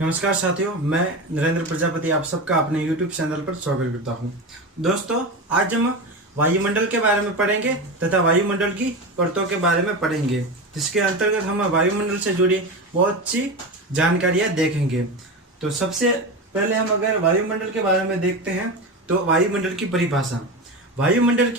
नमस्कार साथियों, मैं नरेंद्र प्रजापति आप सबका अपने YouTube चैनल पर स्वागत करता हूं। दोस्तों, आज हम वायुमंडल के बारे में पढ़ेंगे तथा वायुमंडल की परतों के बारे में पढ़ेंगे, जिसके अंतर्गत हम वायुमंडल से जुड़ी बहुत सी जानकारियां देखेंगे। तो सबसे पहले हम अगर वायुमंडल के बारे में देखते हैं तो वायुमंडल की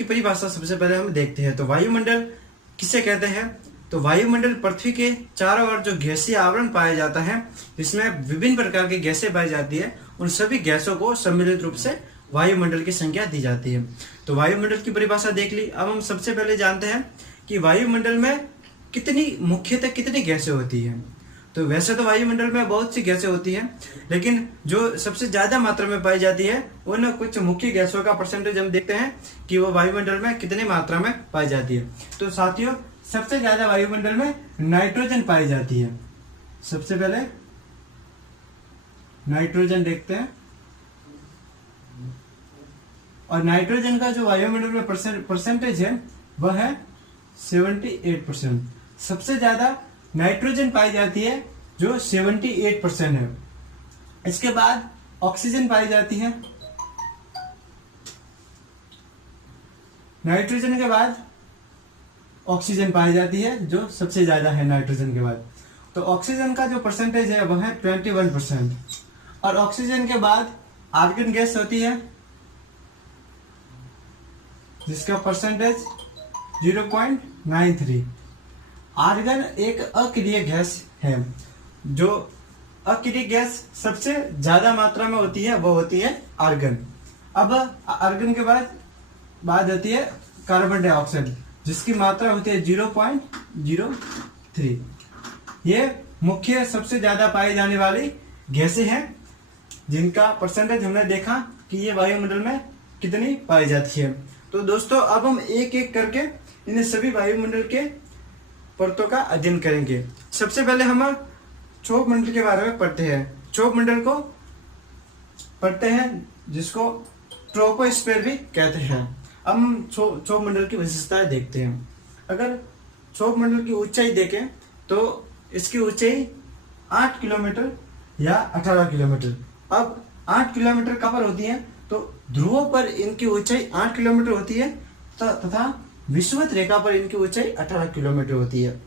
परिभाषा सबसे पहले हम देखते हैं। तो वायुमंडल किसे कहते हैं? तो वायुमंडल पृथ्वी के चारों ओर जो गैसीय आवरण पाया जाता है, जिसमें विभिन्न प्रकार की गैसें पाई जाती है, उन सभी गैसों को सम्मिलित रूप से वायुमंडल की संख्या दी जाती है। तो वायुमंडल की परिभाषा देख ली। अब हम सबसे पहले जानते हैं कि वायुमंडल में मुख्यतः कितनी गैसें होती हैं। तो वैसे तो वायुमंडल में बहुत सी गैसें होती हैं, लेकिन जो सबसे ज्यादा मात्रा में पाई जाती है उन कुछ मुख्य गैसों का परसेंटेज हम देखते हैं कि वो वायुमंडल में कितनी मात्रा में पाई जाती है। तो साथियों, सबसे ज्यादा वायुमंडल में नाइट्रोजन पाई जाती है। सबसे पहले नाइट्रोजन देखते हैं, और नाइट्रोजन का जो वायुमंडल में परसेंटेज है वह है 78%। सबसे ज्यादा नाइट्रोजन पाई जाती है जो 78% है। इसके बाद ऑक्सीजन पाई जाती है। नाइट्रोजन के बाद ऑक्सीजन पाई जाती है जो सबसे ज्यादा है नाइट्रोजन के बाद। तो ऑक्सीजन का जो परसेंटेज है वह है 21%। और ऑक्सीजन के बाद आर्गन गैस होती है जिसका परसेंटेज 0.93। आर्गन एक अक्रिय गैस है। जो अक्रिय गैस सबसे ज्यादा मात्रा में होती है वो होती है आर्गन। अब आर्गन के बाद होती है कार्बन डाइऑक्साइड, जिसकी मात्रा होती है 0.03। ये मुख्य सबसे ज्यादा पाई जाने वाली गैसें हैं, जिनका परसेंटेज हमने देखा कि ये वायुमंडल में कितनी पाई जाती है। तो दोस्तों, अब हम एक एक करके इन सभी वायुमंडल के परतों का अध्ययन करेंगे। सबसे पहले हम क्षोभ मंडल के बारे में पढ़ते हैं। क्षोभ मंडल को पढ़ते हैं जिसको ट्रोपोस्फीयर भी कहते हैं। अब हम क्षोभ मंडल की विशेषताएं देखते हैं। अगर क्षोभ मंडल की ऊंचाई देखें तो इसकी ऊंचाई 8 किलोमीटर या 18 किलोमीटर। अब 8 किलोमीटर कहाँ पर होती है? तो ध्रुवों पर इनकी ऊंचाई 8 किलोमीटर होती है तथा विषुवत रेखा पर इनकी ऊंचाई 18 किलोमीटर होती है।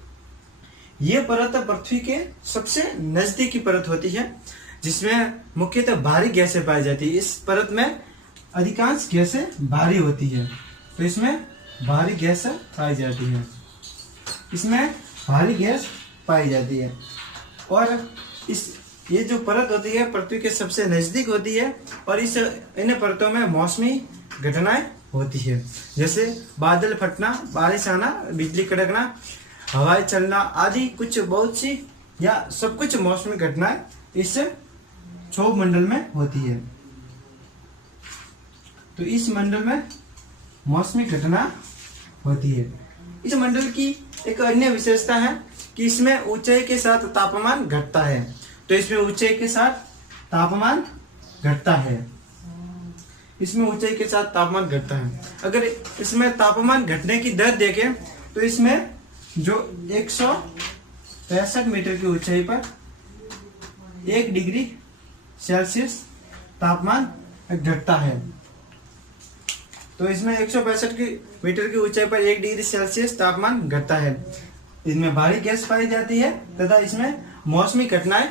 ये परत पृथ्वी के सबसे नजदीकी परत होती है, जिसमें मुख्यतः भारी गैसें पाई जाती है। इस परत में अधिकांश गैसें भारी होती है, तो इसमें भारी गैस पाई जाती है। और ये जो परत होती है पृथ्वी के सबसे नजदीक होती है, और इन परतों में मौसमी घटनाएं होती है, जैसे बादल फटना, बारिश आना, बिजली कड़कना, हवाएं चलना आदि कुछ बहुत सी या सब कुछ मौसमी घटनाएं इस क्षोभ मंडल में होती है। तो इस मंडल में मौसमी घटना होती है। इस मंडल की एक अन्य विशेषता है कि इसमें ऊंचाई के साथ तापमान घटता है। तो इसमें ऊंचाई के साथ तापमान घटता है। अगर इसमें तापमान घटने की दर देखें तो इसमें जो 165 मीटर की ऊंचाई पर 1 डिग्री सेल्सियस तापमान घटता है। तो इसमें 165 मीटर की ऊंचाई पर 1 डिग्री सेल्सियस तापमान घटता है। इसमें भारी गैस पाई जाती है तथा इसमें मौसमी घटनाएं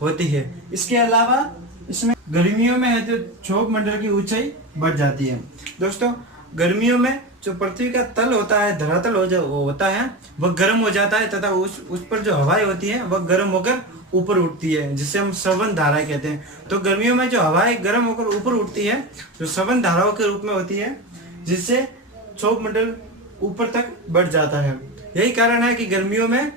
होती है। इसके अलावा इसमें गर्मियों में है तो क्षोभ मंडल की ऊंचाई बढ़ जाती है। दोस्तों, गर्मियों में जो पृथ्वी का तल होता है, धरातल होता है, वह गर्म हो जाता है तथा उस पर जो हवाएं होती है वह गर्म होकर ऊपर उठती है, जिसे हम संवहन धाराएं कहते हैं। तो गर्मियों में जो हवाएं गर्म होकर ऊपर उठती है, जो संवहन धाराओं के रूप में होती है, जिससे क्षोभ मंडल ऊपर तक बढ़ जाता है। यही कारण है कि गर्मियों में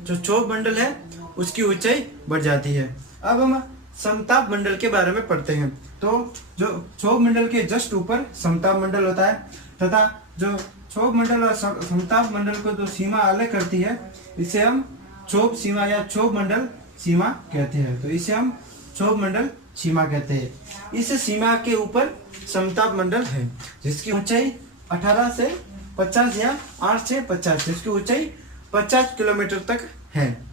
जो क्षोभ मंडल है उसकी ऊंचाई बढ़ जाती है। अब हम समताप मंडल के बारे में पढ़ते हैं। तो जो क्षोभ मंडल के जस्ट ऊपर समताप मंडल होता है, तथा जो क्षोभ मंडल और समताप मंडल को जो सीमा अलग करती है, इसे हम क्षोभ सीमा या क्षोभ मंडल सीमा कहते हैं। तो इसे हम क्षोभ मंडल सीमा कहते हैं। इस सीमा के ऊपर समताप मंडल है, जिसकी ऊंचाई 18 से 50 या 8 से 50, जिसकी ऊंचाई 50 किलोमीटर तक है।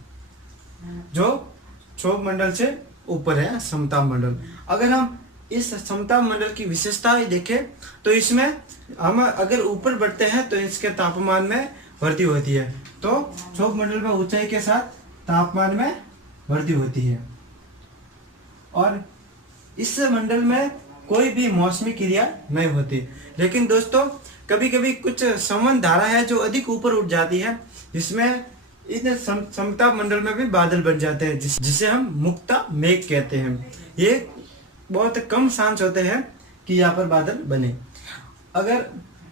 जो क्षोभ मंडल से ऊपर है समताप मंडल। अगर हम इस समताप मंडल की विशेषताएं देखें तो इसमें हम अगर ऊपर बढ़ते हैं तो इसके तापमान में वृद्धि होती है। तो क्षोभ मंडल में ऊंचाई के साथ तापमान में वृद्धि होती है और इस मंडल में कोई भी मौसमी क्रिया नहीं होती। लेकिन दोस्तों कभी कभी कुछ संवहन धारा है जो अधिक ऊपर उठ जाती है, जिसमें इन समताप मंडल में भी बादल बन जाते हैं, जिसे हम मुक्ता मेघ कहते हैं। ये बहुत कम चांस होते हैं कि यहाँ पर बादल बने। अगर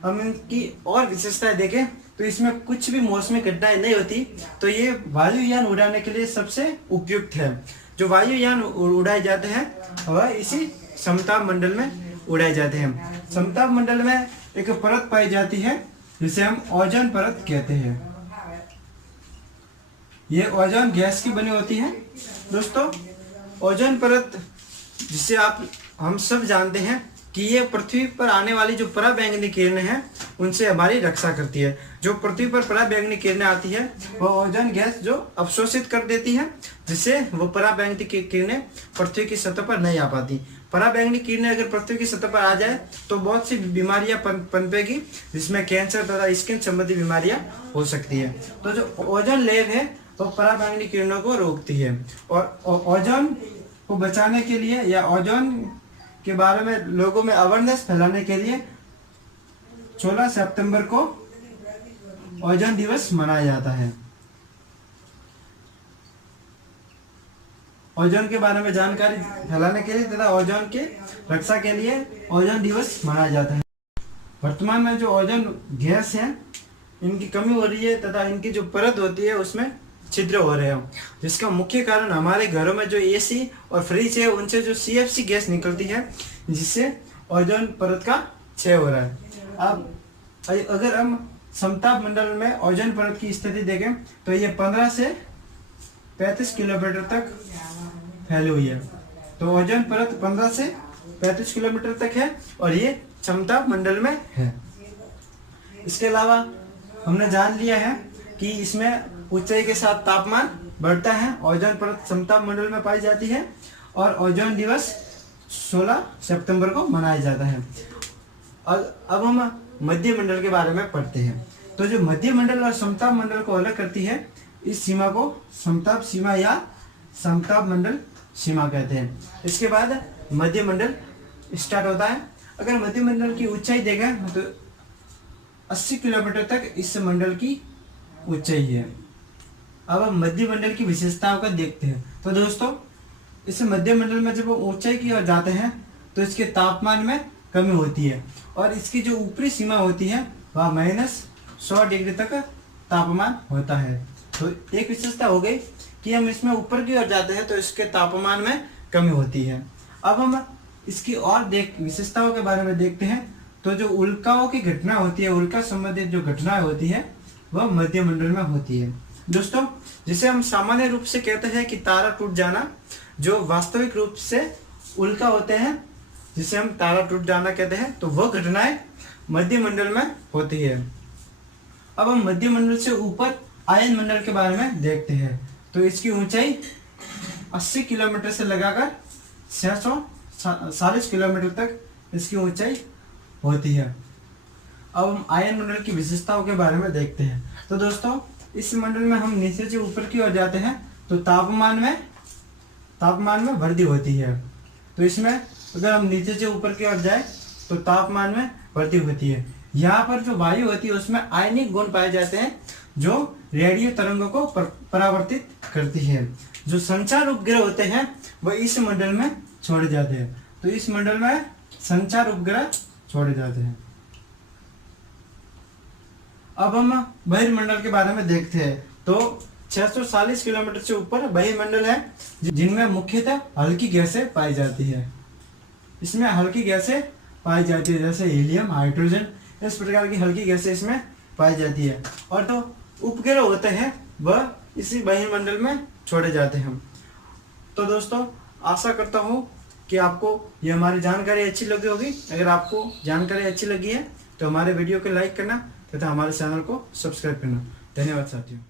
हम इनकी और विशेषताएं देखें तो इसमें कुछ भी मौसमी घटनाएं नहीं होती। तो ये वायुयान उड़ाने के लिए सबसे उपयुक्त है। जो वायुयान उड़ाए जाते हैं वह इसी समताप मंडल में उड़ाए जाते हैं। समताप मंडल में एक परत पाई जाती है जिसे हम ओजोन परत कहते हैं। ये ओजोन गैस की बनी होती है। दोस्तों ओजोन परत जिसे हम सब जानते हैं कि ये पृथ्वी पर आने वाली जो पराबैंगनी किरणें हैं उनसे हमारी रक्षा करती है। जो पृथ्वी पर पराबैंगनी किरणें आती है वह ओजोन गैस जो अवशोषित कर देती है, जिससे वो पराबैंगनी किरणें पृथ्वी की सतह पर नहीं आ पाती। पराबैंगनी किरणें अगर पृथ्वी की सतह पर आ जाए तो बहुत सी बीमारियां पनपेगी, जिसमें कैंसर तथा स्किन संबंधी बीमारियां हो सकती है। तो जो ओजोन लेयर है वो पराबैंगनी किरणों को रोकती है और ओजोन को बचाने के लिए या ओजोन के बारे में लोगों में अवेयरनेस फैलाने के लिए 16 सितंबर को ओजोन दिवस मनाया जाता है। ओजोन के बारे में जानकारी फैलाने के लिए तथा ओजोन के रक्षा के लिए ओजोन दिवस मनाया जाता है। वर्तमान में जो ओजोन गैस है इनकी कमी हो रही है तथा इनकी जो परत होती है उसमें छिद्र हो रहे हैं, जिसका मुख्य कारण हमारे घरों में जो एसी और फ्रिज है उनसे जो CFC गैस निकलती है, जिससे ओजोन परत का क्षय हो रहा है। अब अगर हम समताप मंडल में ओजोन परत की स्थिति देखें तो ये 15 से 35 किलोमीटर तक फैली हुई है। तो ओजोन परत 15 से 35 किलोमीटर तक है और ये समताप मंडल में है। इसके अलावा हमने जान लिया है कि इसमें ऊंचाई के साथ तापमान बढ़ता है। ओजोन परत समताप मंडल में पाई जाती है और ओजोन दिवस 16 सितंबर को मनाया जाता है। अब हम मध्य मंडल के बारे में पढ़ते हैं। तो जो मध्य मंडल और समताप मंडल को अलग करती है, इस सीमा को समताप सीमा या समताप मंडल सीमा कहते हैं। इसके बाद मध्य मंडल स्टार्ट होता है। अगर मध्य मंडल की ऊंचाई देखें तो 80 किलोमीटर तक इस मंडल की ऊंचाई है। अब हम मध्य मंडल की विशेषताओं को देखते हैं। तो दोस्तों इस मध्य मंडल में जब वो ऊंचाई की ओर जाते हैं तो इसके तापमान में कमी होती है और इसकी जो ऊपरी सीमा होती है वह -100 डिग्री तक तापमान होता है। तो एक विशेषता हो गई कि हम इसमें ऊपर की ओर जाते हैं तो इसके तापमान में कमी होती है। अब हम इसकी और विशेषताओं के बारे में देखते हैं। तो जो उल्काओं की घटना होती है, उल्का संबंधित जो घटनाएं होती है वह मध्य मंडल में होती है। दोस्तों जिसे हम सामान्य रूप से कहते हैं कि तारा टूट जाना, जो वास्तविक रूप से उल्का होते हैं जिसे हम तारा टूट जाना कहते हैं, तो वह घटनाएं मध्य मंडल में होती है। अब हम मध्य मंडल से ऊपर आयन मंडल के बारे में देखते हैं। तो इसकी ऊंचाई 80 किलोमीटर से लगाकर 640 किलोमीटर तक इसकी ऊंचाई होती है। अब हम आयन मंडल की विशेषताओं के बारे में देखते हैं। तो दोस्तों इस मंडल में हम नीचे से ऊपर की ओर जाते हैं तो तापमान में वृद्धि होती है। तो इसमें अगर हम नीचे से ऊपर की ओर जाए तो तापमान में वृद्धि होती है। यहाँ पर जो वायु होती है उसमें आयनिक गुण पाए जाते हैं जो रेडियो तरंगों को परावर्तित करती है। जो संचार उपग्रह होते हैं वह इस मंडल में छोड़े जाते हैं। तो इस मंडल में संचार उपग्रह छोड़े जाते हैं। अब हम बहिर्मंडल के बारे में देखते हैं। तो 640 किलोमीटर से ऊपर बहिर्मंडल है जिनमें मुख्यतः हल्की गैसें पाई जाती है। इसमें हल्की गैसें पाई जाती है जैसे हीलियम, हाइड्रोजन, इस प्रकार की हल्की गैसें इसमें पाई जाती है। और तो उपग्रह होते हैं वह इसी बहिर्मंडल में छोड़े जाते हैं। तो दोस्तों आशा करता हूँ कि आपको ये हमारी जानकारी अच्छी लगी होगी। अगर आपको जानकारी अच्छी लगी है तो हमारे वीडियो को लाइक करना तथा हमारे चैनल को सब्सक्राइब करना। धन्यवाद साथियों।